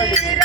Thank you.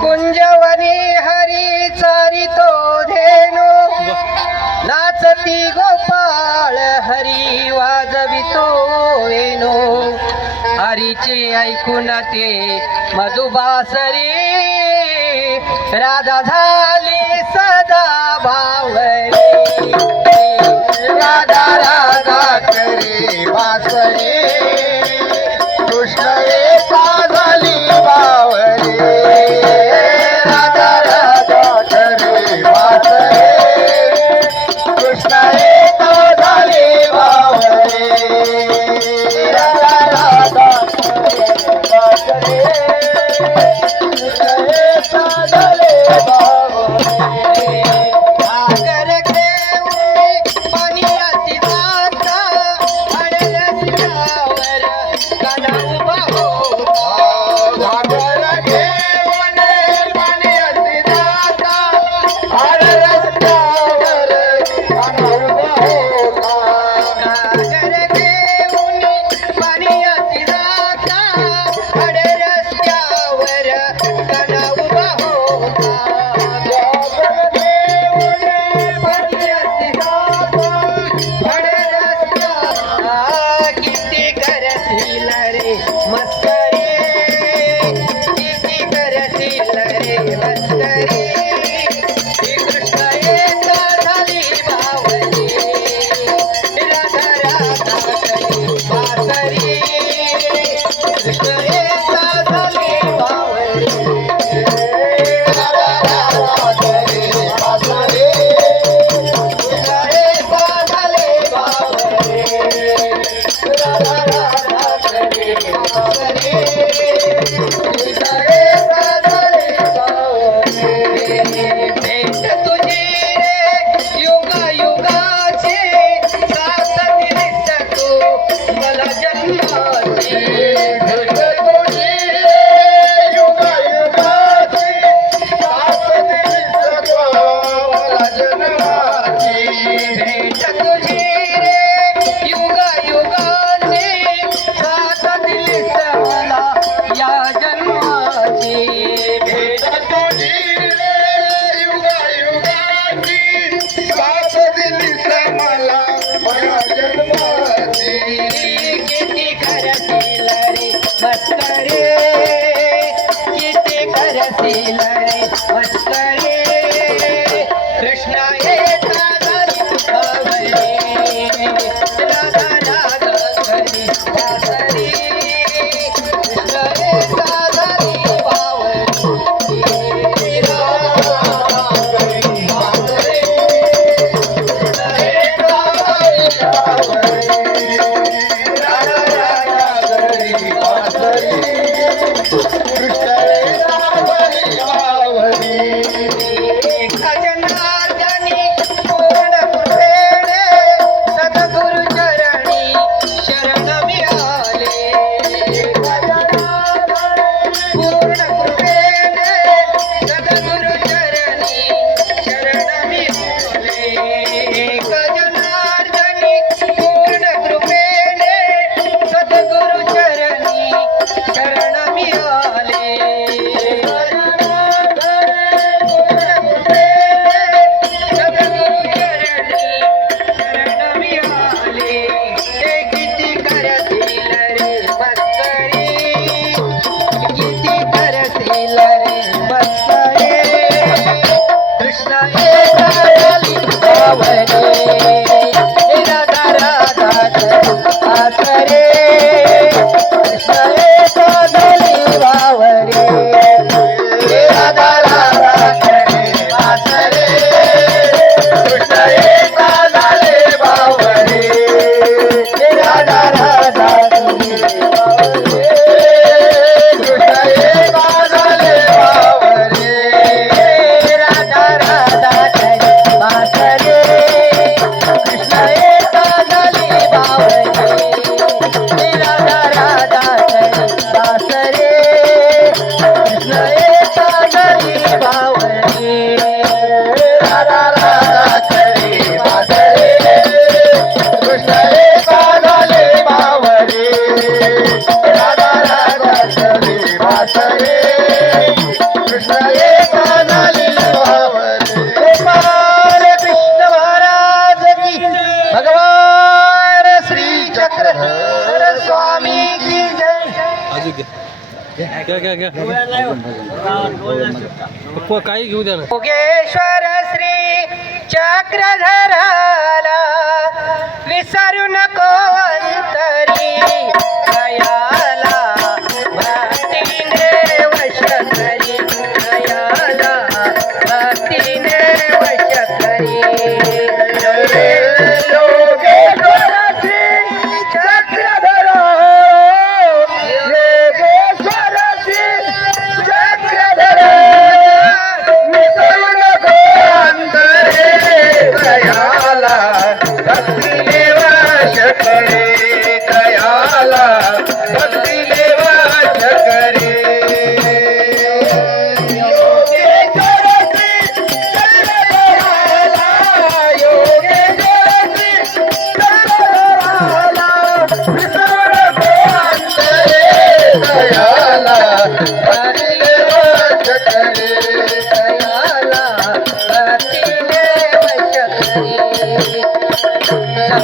कुंजवनी Hari चारितो Dhenu नाचती गोपाळ हरी वाजवितो वेनो हरीचे ऐकून ते मधुबासरी राधा झाली सदा भावरी राधा राधा करी वासरी मस्करे किती करशील रे घ्या घ्या. घ्या काही घेऊ द्या योगेश्वर श्री चक्रधराला विसरू नको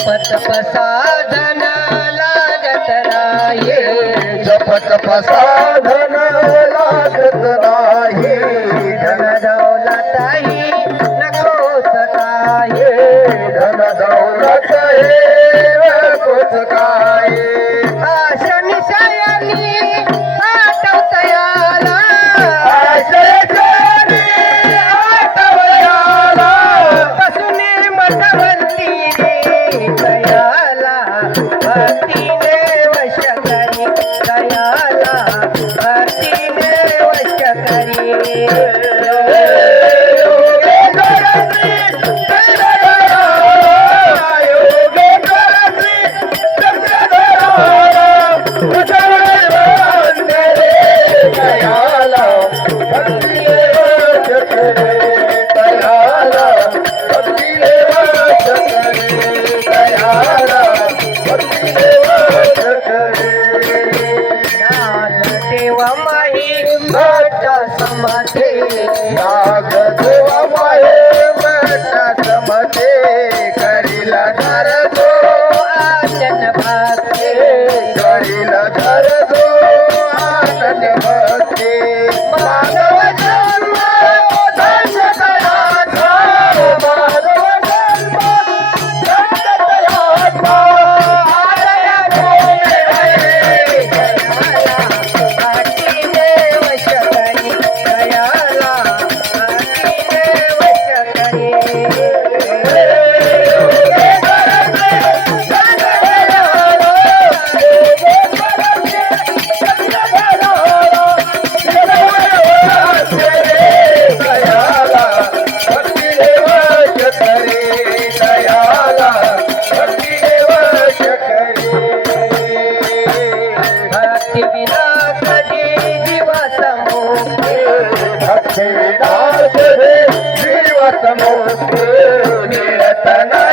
जपत पसाधन लागत राय जपत पसाधन लागत राये Let's go. నిరతమూర్తి నిరతనా